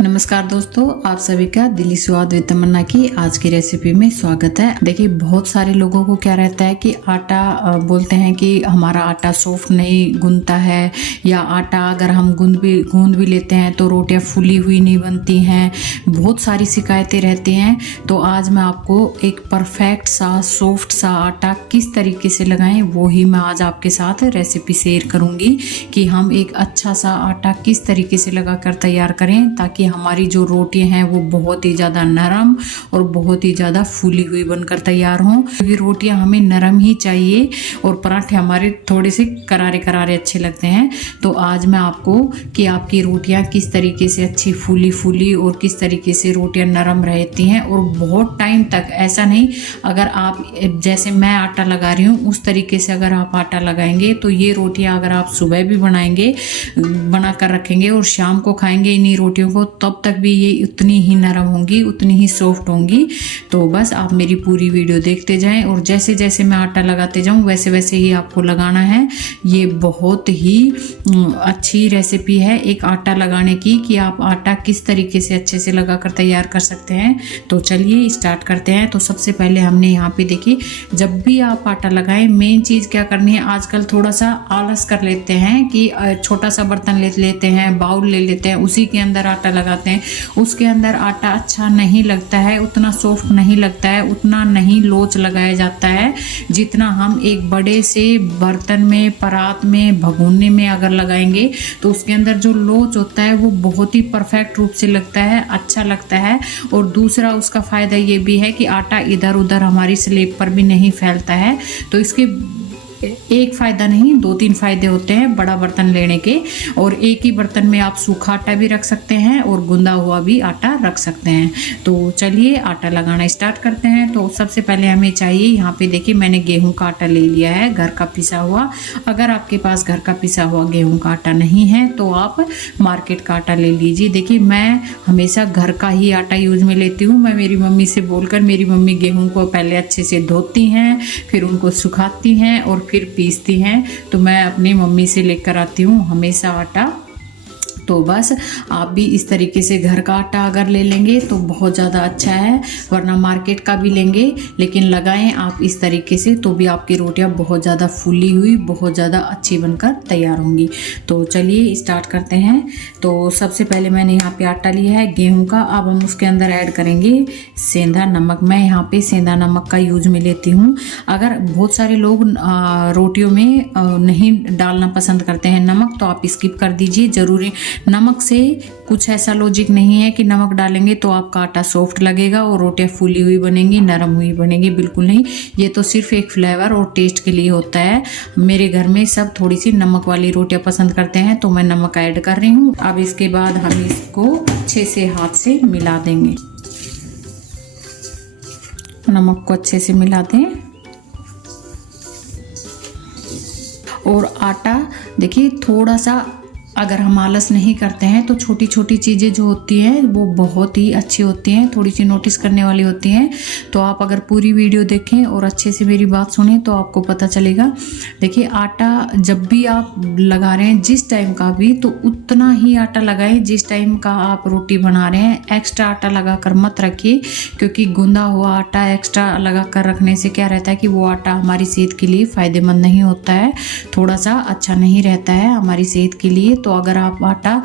नमस्कार दोस्तों, आप सभी का दिली स्वाद विद तमन्ना की आज की रेसिपी में स्वागत है। देखिए, बहुत सारे लोगों को क्या रहता है कि आटा बोलते हैं कि हमारा आटा सॉफ्ट नहीं गूंदता है, या आटा अगर हम गूंद भी लेते हैं तो रोटियां फूली हुई नहीं बनती हैं। बहुत सारी शिकायतें रहती हैं। तो आज मैं आपको एक परफेक्ट सा सॉफ्ट सा आटा किस तरीके से लगाएं वो ही मैं आज आपके साथ रेसिपी शेयर करूंगी कि हम एक अच्छा सा आटा किस तरीके से लगाकर तैयार करें ताकि हमारी जो रोटियां हैं वो बहुत ही ज़्यादा नरम और बहुत ही ज़्यादा फूली हुई बनकर तैयार हों। क्योंकि रोटियां हमें नरम ही चाहिए और पराठे हमारे थोड़े से करारे करारे अच्छे लगते हैं। तो आज मैं आपको कि आपकी रोटियां किस तरीके से अच्छी फूली और किस तरीके से रोटियां नरम रहती हैं और बहुत टाइम तक, ऐसा नहीं अगर आप जैसे मैं आटा लगा रही हूँ उस तरीके से अगर आप आटा लगाएंगे तो ये रोटियां अगर आप सुबह भी बना कर रखेंगे और शाम को खाएंगे इन्हीं रोटियों को, तब तक भी ये उतनी ही नरम होंगी, उतनी ही सॉफ्ट होंगी। तो बस आप मेरी पूरी वीडियो देखते जाएं और जैसे जैसे मैं आटा लगाते जाऊं वैसे वैसे ही आपको लगाना है। ये बहुत ही अच्छी रेसिपी है एक आटा लगाने की कि आप आटा किस तरीके से अच्छे से लगाकर तैयार कर सकते हैं। तो चलिए स्टार्ट करते हैं। तो सबसे पहले हमने यहाँ पे देखिए, जब भी आप आटा लगाएं मेन चीज़ क्या करनी है, आजकल थोड़ा सा आलस कर लेते हैं कि छोटा सा बर्तन ले लेते हैं, बाउल ले लेते हैं, उसी के अंदर आटा लगाते हैं। उसके अंदर आटा अच्छा नहीं लगता है, उतना सॉफ्ट नहीं लगता है, उतना नहीं लोच लगाया जाता है जितना हम एक बड़े से बर्तन में, परात में, भगोने में अगर लगाएंगे तो उसके अंदर जो लोच होता है वो बहुत ही परफेक्ट रूप से लगता है, अच्छा लगता है। और दूसरा उसका फ़ायदा ये भी है कि आटा इधर उधर हमारी स्लेब पर भी नहीं फैलता है। तो इसके एक फ़ायदा नहीं, 2-3 फ़ायदे होते हैं बड़ा बर्तन लेने के। और एक ही बर्तन में आप सूखा आटा भी रख सकते हैं और गूंदा हुआ भी आटा रख सकते हैं। तो चलिए आटा लगाना स्टार्ट करते हैं। तो सबसे पहले हमें चाहिए, यहाँ पे देखिए मैंने गेहूं का आटा ले लिया है, घर का पिसा हुआ। अगर आपके पास घर का पिसा हुआ गेहूं का आटा नहीं है तो आप मार्केट का आटा ले लीजिए। देखिए, मैं हमेशा घर का ही आटा यूज में लेती हूँ। मैं मेरी मम्मी से बोलकर, मेरी मम्मी गेहूँ को पहले अच्छे से धोती हैं, फिर उनको सुखाती हैं और फिर पीसती हैं। तो मैं अपनी मम्मी से लेकर आती हूँ हमेशा आटा। तो बस आप भी इस तरीके से घर का आटा अगर ले लेंगे तो बहुत ज़्यादा अच्छा है, वरना मार्केट का भी लेंगे लेकिन लगाएं आप इस तरीके से तो भी आपकी रोटियां बहुत ज़्यादा फूली हुई, बहुत ज़्यादा अच्छी बनकर तैयार होंगी। तो चलिए स्टार्ट करते हैं। तो सबसे पहले मैंने यहाँ पे आटा लिया है गेहूं का। अब हम उसके अंदर ऐड करेंगे सेंधा नमक। मैं यहाँ पे सेंधा नमक का यूज में लेती हूँ। अगर बहुत सारे लोग रोटियों में नहीं डालना पसंद करते हैं नमक, तो आप स्किप कर दीजिए। ज़रूरी नमक से कुछ ऐसा लॉजिक नहीं है कि नमक डालेंगे तो आपका आटा सॉफ्ट लगेगा और रोटियां फूली हुई बनेंगी, नरम हुई बनेंगी, बिल्कुल नहीं। ये तो सिर्फ एक फ्लेवर और टेस्ट के लिए होता है। मेरे घर में सब थोड़ी सी नमक वाली रोटियां पसंद करते हैं तो मैं नमक ऐड कर रही हूँ। अब इसके बाद हम इसको अच्छे से हाथ से मिला देंगे, नमक को अच्छे से मिला दें। और आटा देखिए, थोड़ा सा अगर हम आलस नहीं करते हैं तो छोटी छोटी चीज़ें जो होती हैं वो बहुत ही अच्छी होती हैं, थोड़ी सी नोटिस करने वाली होती हैं। तो आप अगर पूरी वीडियो देखें और अच्छे से मेरी बात सुने तो आपको पता चलेगा। देखिए, आटा जब भी आप लगा रहे हैं जिस टाइम का भी, तो उतना ही आटा लगाएं जिस टाइम का आप रोटी बना रहे हैं। एक्स्ट्रा आटा लगा कर मत रखिए, क्योंकि गूंदा हुआ आटा एक्स्ट्रा लगा कर रखने से क्या रहता है कि वो आटा हमारी सेहत के लिए फ़ायदेमंद नहीं होता है, थोड़ा सा अच्छा नहीं रहता है हमारी सेहत के लिए। तो अगर आप आटा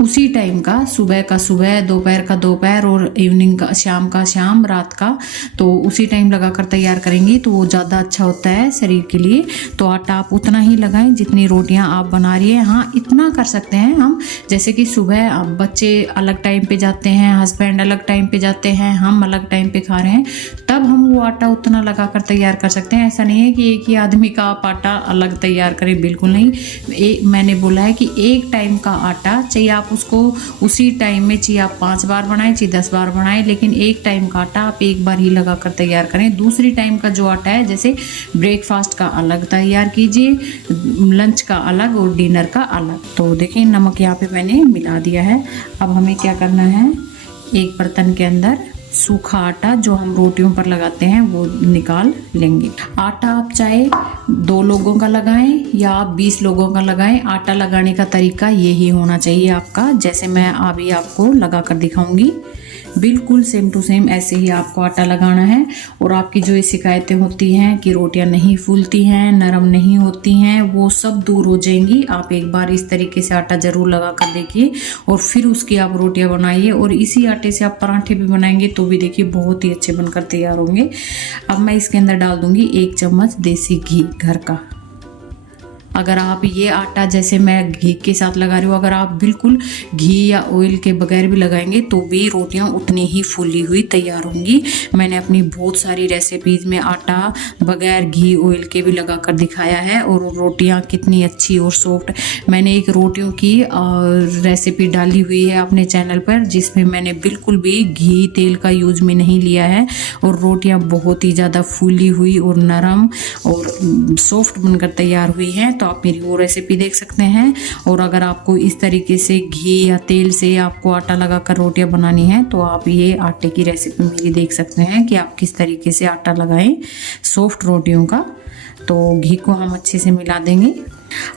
उसी टाइम का, सुबह का सुबह, दोपहर का दोपहर और इवनिंग का शाम का शाम, रात का, तो उसी टाइम लगाकर तैयार करेंगी तो वो ज़्यादा अच्छा होता है शरीर के लिए। तो आटा आप उतना ही लगाएं जितनी रोटियां आप बना रही हैं। हाँ, इतना कर सकते हैं हम, जैसे कि सुबह बच्चे अलग टाइम पे जाते हैं, हस्बैंड अलग टाइम पे जाते हैं, हम अलग टाइम पे खा रहे हैं, तब हम वो आटा उतना लगाकर तैयार कर सकते हैं। ऐसा नहीं है कि एक ही आदमी का आप आटा अलग तैयार करें, बिल्कुल नहीं। मैंने बोला है कि एक टाइम का आटा चाहिए, आप उसको उसी टाइम में चाहिए आप 5 बार बनाएं, चाहिए 10 बार बनाएं, लेकिन एक टाइम का आटा आप एक बार ही लगाकर तैयार करें। दूसरी टाइम का जो आटा है, जैसे ब्रेकफास्ट का अलग तैयार कीजिए, लंच का अलग और डिनर का अलग। तो देखिए, नमक यहाँ पे मैंने मिला दिया है। अब हमें क्या करना है, एक बर्तन के अंदर सूखा आटा जो हम रोटियों पर लगाते हैं वो निकाल लेंगे। आटा आप चाहे 2 लोगों का लगाएं या आप 20 लोगों का लगाएं, आटा लगाने का तरीका यही होना चाहिए आपका, जैसे मैं अभी आपको लगा कर दिखाऊंगी। बिल्कुल सेम टू सेम ऐसे ही आपको आटा लगाना है। और आपकी जो ये शिकायतें होती हैं कि रोटियां नहीं फूलती हैं, नरम नहीं होती हैं, वो सब दूर हो जाएंगी। आप एक बार इस तरीके से आटा जरूर लगा कर देखिए और फिर उसकी आप रोटियां बनाइए। और इसी आटे से आप पराठे भी बनाएंगे तो भी देखिए बहुत ही अच्छे बनकर तैयार होंगे। अब मैं इसके अंदर डाल दूंगी 1 चम्मच देसी घी घर का। अगर आप ये आटा जैसे मैं घी के साथ लगा रही हूँ, अगर आप बिल्कुल घी या ऑयल के बगैर भी लगाएंगे तो भी रोटियां उतनी ही फूली हुई तैयार होंगी। मैंने अपनी बहुत सारी रेसिपीज़ में आटा बगैर घी ऑयल के भी लगा कर दिखाया है और रोटियां कितनी अच्छी और सॉफ्ट। मैंने एक रोटियों की रेसिपी डाली हुई है अपने चैनल पर, जिसमें मैंने बिल्कुल भी घी तेल का यूज में नहीं लिया है और रोटियां बहुत ही ज़्यादा फूली हुई और नरम और सॉफ्ट बनकर तैयार हुई हैं। तो आप मेरी वो रेसिपी देख सकते हैं। और अगर आपको इस तरीके से घी या तेल से आपको आटा लगाकर रोटियां बनानी है तो आप ये आटे की रेसिपी मेरी देख सकते हैं कि आप किस तरीके से आटा लगाएं सॉफ्ट रोटियों का। तो घी को हम अच्छे से मिला देंगे।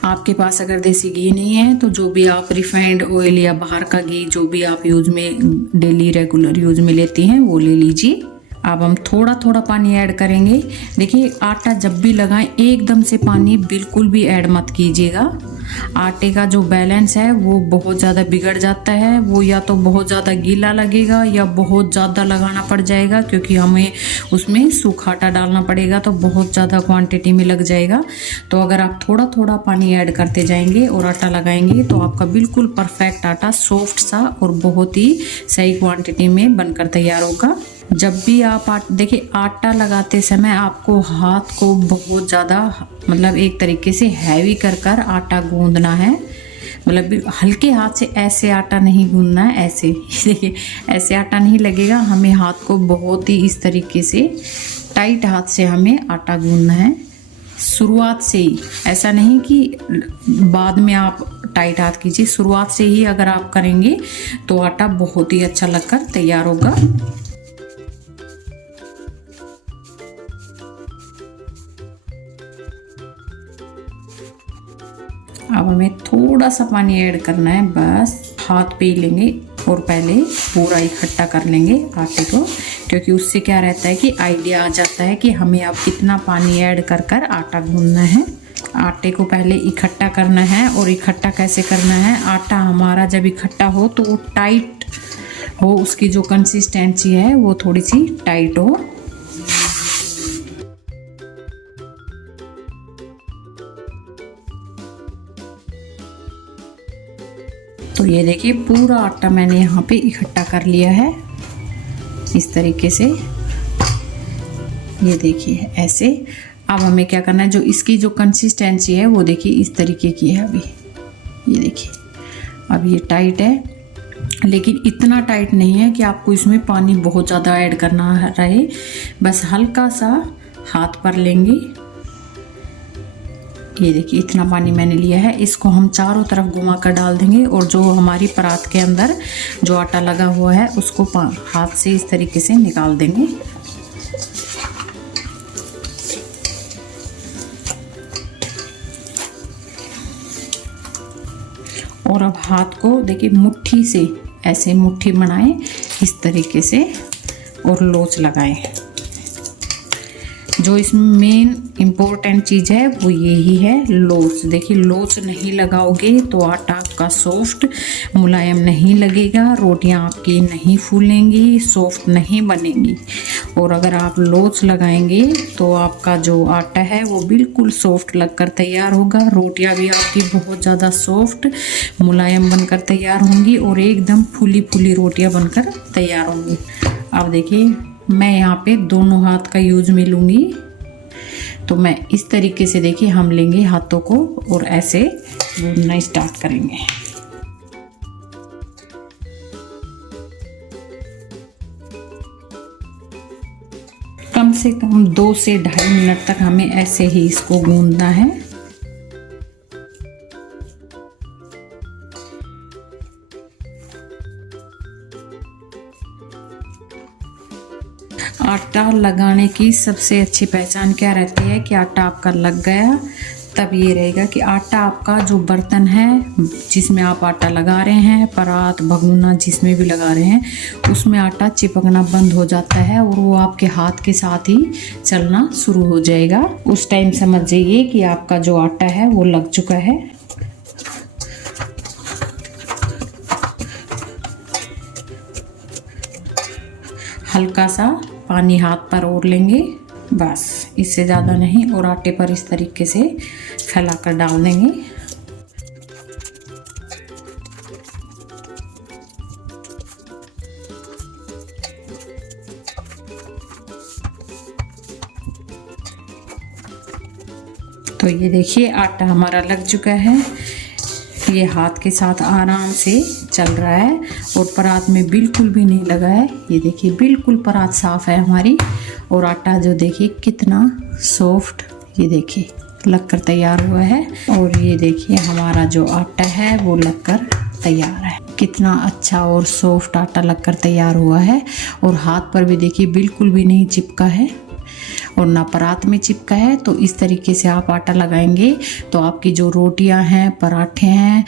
आपके पास अगर देसी घी नहीं है तो जो भी आप रिफाइंड ऑयल या बाहर का घी जो भी आप यूज में डेली रेगुलर यूज में लेती हैं वो ले लीजिए। अब हम थोड़ा थोड़ा पानी ऐड करेंगे। देखिए आटा जब भी लगाएं एकदम से पानी बिल्कुल भी ऐड मत कीजिएगा। आटे का जो बैलेंस है वो बहुत ज़्यादा बिगड़ जाता है। वो या तो बहुत ज़्यादा गीला लगेगा या बहुत ज़्यादा लगाना पड़ जाएगा, क्योंकि हमें उसमें सूखा आटा डालना पड़ेगा तो बहुत ज़्यादा क्वांटिटी में लग जाएगा। तो अगर आप थोड़ा थोड़ा पानी ऐड करते जाएंगे और आटा लगाएंगे तो आपका बिल्कुल परफेक्ट आटा सॉफ्ट सा और बहुत ही सही क्वांटिटी में बनकर तैयार होगा। जब भी आप देखिए आटा लगाते समय आपको हाथ को बहुत ज़्यादा मतलब एक तरीके से हैवी कर कर आटा गूंदना है। मतलब हल्के हाथ से ऐसे आटा नहीं गूंदना है, ऐसे देखिए ऐसे आटा नहीं लगेगा। हमें हाथ को बहुत ही इस तरीके से टाइट हाथ से हमें आटा गूंदना है शुरुआत से ही। ऐसा नहीं कि बाद में आप टाइट हाथ कीजिए, शुरुआत से ही अगर आप करेंगे तो आटा बहुत ही अच्छा लगकर तैयार होगा। अब हमें थोड़ा सा पानी ऐड करना है, बस हाथ पे ही लेंगे और पहले पूरा इकट्ठा कर लेंगे आटे को, क्योंकि उससे क्या रहता है कि आइडिया आ जाता है कि हमें अब कितना पानी ऐड कर कर आटा गूंदना है। आटे को पहले इकट्ठा करना है। और इकट्ठा कैसे करना है, आटा हमारा जब इकट्ठा हो तो वो टाइट हो, उसकी जो कंसिस्टेंसी है वो थोड़ी सी टाइट हो। तो ये देखिए पूरा आटा मैंने यहाँ पे इकट्ठा कर लिया है इस तरीके से। ये देखिए ऐसे। अब हमें क्या करना है, जो इसकी जो कंसिस्टेंसी है वो देखिए इस तरीके की है। अभी ये देखिए अब ये टाइट है, लेकिन इतना टाइट नहीं है कि आपको इसमें पानी बहुत ज़्यादा ऐड करना रहे। बस हल्का सा हाथ पर लेंगे। ये देखिए इतना पानी मैंने लिया है। इसको हम चारों तरफ घुमा कर डाल देंगे और जो हमारी परात के अंदर जो आटा लगा हुआ है उसको हाथ से इस तरीके से निकाल देंगे। और अब हाथ को देखिए मुट्ठी से ऐसे मुट्ठी बनाएं इस तरीके से और लोच लगाएं। जो इसमें मेन इम्पोर्टेंट चीज़ है वो यही है, लोच। देखिए लोच नहीं लगाओगे तो आटा आपका सॉफ्ट मुलायम नहीं लगेगा, रोटियां आपकी नहीं फूलेंगी, सॉफ्ट नहीं बनेंगी। और अगर आप लोच लगाएंगे तो आपका जो आटा है वो बिल्कुल सॉफ्ट लगकर तैयार होगा। रोटियां भी आपकी बहुत ज़्यादा सॉफ्ट मुलायम बनकर तैयार होंगी और एकदम फूली फूली रोटियां बनकर तैयार होंगी। अब देखिए मैं यहाँ पे दोनों हाथ का यूज में लूँगी। तो मैं इस तरीके से देखिए हम लेंगे हाथों को और ऐसे गूंदना स्टार्ट करेंगे। कम से कम 2 से 2.5 मिनट तक हमें ऐसे ही इसको गूंदना है। आटा लगाने की सबसे अच्छी पहचान क्या रहती है कि आटा आपका लग गया, तब ये रहेगा कि आटा आपका जो बर्तन है जिसमें आप आटा लगा रहे हैं, परात भगोना जिसमें भी लगा रहे हैं, उसमें आटा चिपकना बंद हो जाता है और वो आपके हाथ के साथ ही चलना शुरू हो जाएगा। उस टाइम समझ जाइए कि आपका जो आटा है वो लग चुका है। हल्का सा पानी हाथ पर ओर लेंगे, बस इससे ज़्यादा नहीं, और आटे पर इस तरीके से फैलाकर डाल देंगे। तो ये देखिए आटा हमारा लग चुका है, ये हाथ के साथ आराम से चल रहा है और परात में बिल्कुल भी नहीं लगा है। ये देखिए बिल्कुल परात साफ है हमारी, और आटा जो देखिए कितना सॉफ्ट, ये देखिए लगकर तैयार हुआ है। और ये देखिए हमारा जो आटा है वो लगकर तैयार है, कितना अच्छा और सॉफ्ट आटा लगकर तैयार हुआ है। और हाथ पर भी देखिए बिल्कुल भी नहीं चिपका है और ना परात में चिपका है। तो इस तरीके से आप आटा लगाएंगे तो आपकी जो रोटियां हैं, पराठे हैं,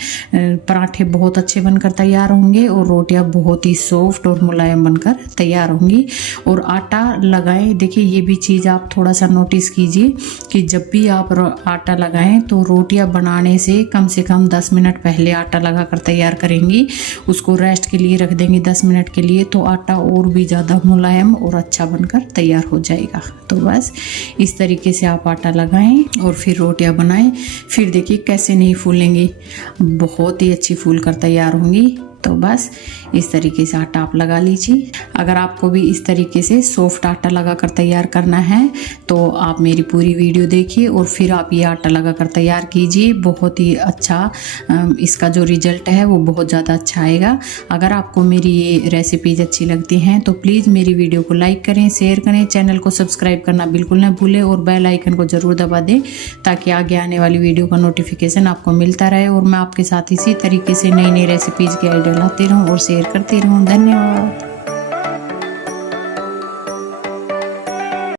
पराठे बहुत अच्छे बनकर तैयार होंगे और रोटियां बहुत ही सॉफ्ट और मुलायम बनकर तैयार होंगी। और आटा लगाएं, देखिए ये भी चीज़ आप थोड़ा सा नोटिस कीजिए कि जब भी आप आटा लगाएं तो रोटियां बनाने से कम 10 मिनट पहले आटा लगा कर तैयार करेंगी, उसको रेस्ट के लिए रख देंगे 10 मिनट के लिए, तो आटा और भी ज़्यादा मुलायम और अच्छा बनकर तैयार हो जाएगा। तो बस इस तरीके से आप आटा लगाएं और फिर रोटियां बनाएं, फिर देखिए कैसे नहीं फूलेंगी, बहुत ही अच्छी फूल कर तैयार होंगी। तो बस इस तरीके से आटा आप लगा लीजिए। अगर आपको भी इस तरीके से सॉफ्ट आटा लगा कर तैयार करना है तो आप मेरी पूरी वीडियो देखिए और फिर आप ये आटा लगा कर तैयार कीजिए, बहुत ही अच्छा इसका जो रिजल्ट है वो बहुत ज़्यादा अच्छा आएगा। अगर आपको मेरी ये रेसिपीज अच्छी लगती हैं तो प्लीज़ मेरी वीडियो को लाइक करें, शेयर करें, चैनल को सब्सक्राइब करना बिल्कुल ना भूलें और बेल आइकन को ज़रूर दबा दें ताकि आगे आने वाली वीडियो का नोटिफिकेशन आपको मिलता रहे और मैं आपके साथ इसी तरीके से नई नई रेसिपीज़ के आइडिया लाती रहूँ और शेयर करती रहूँ। धन्यवाद।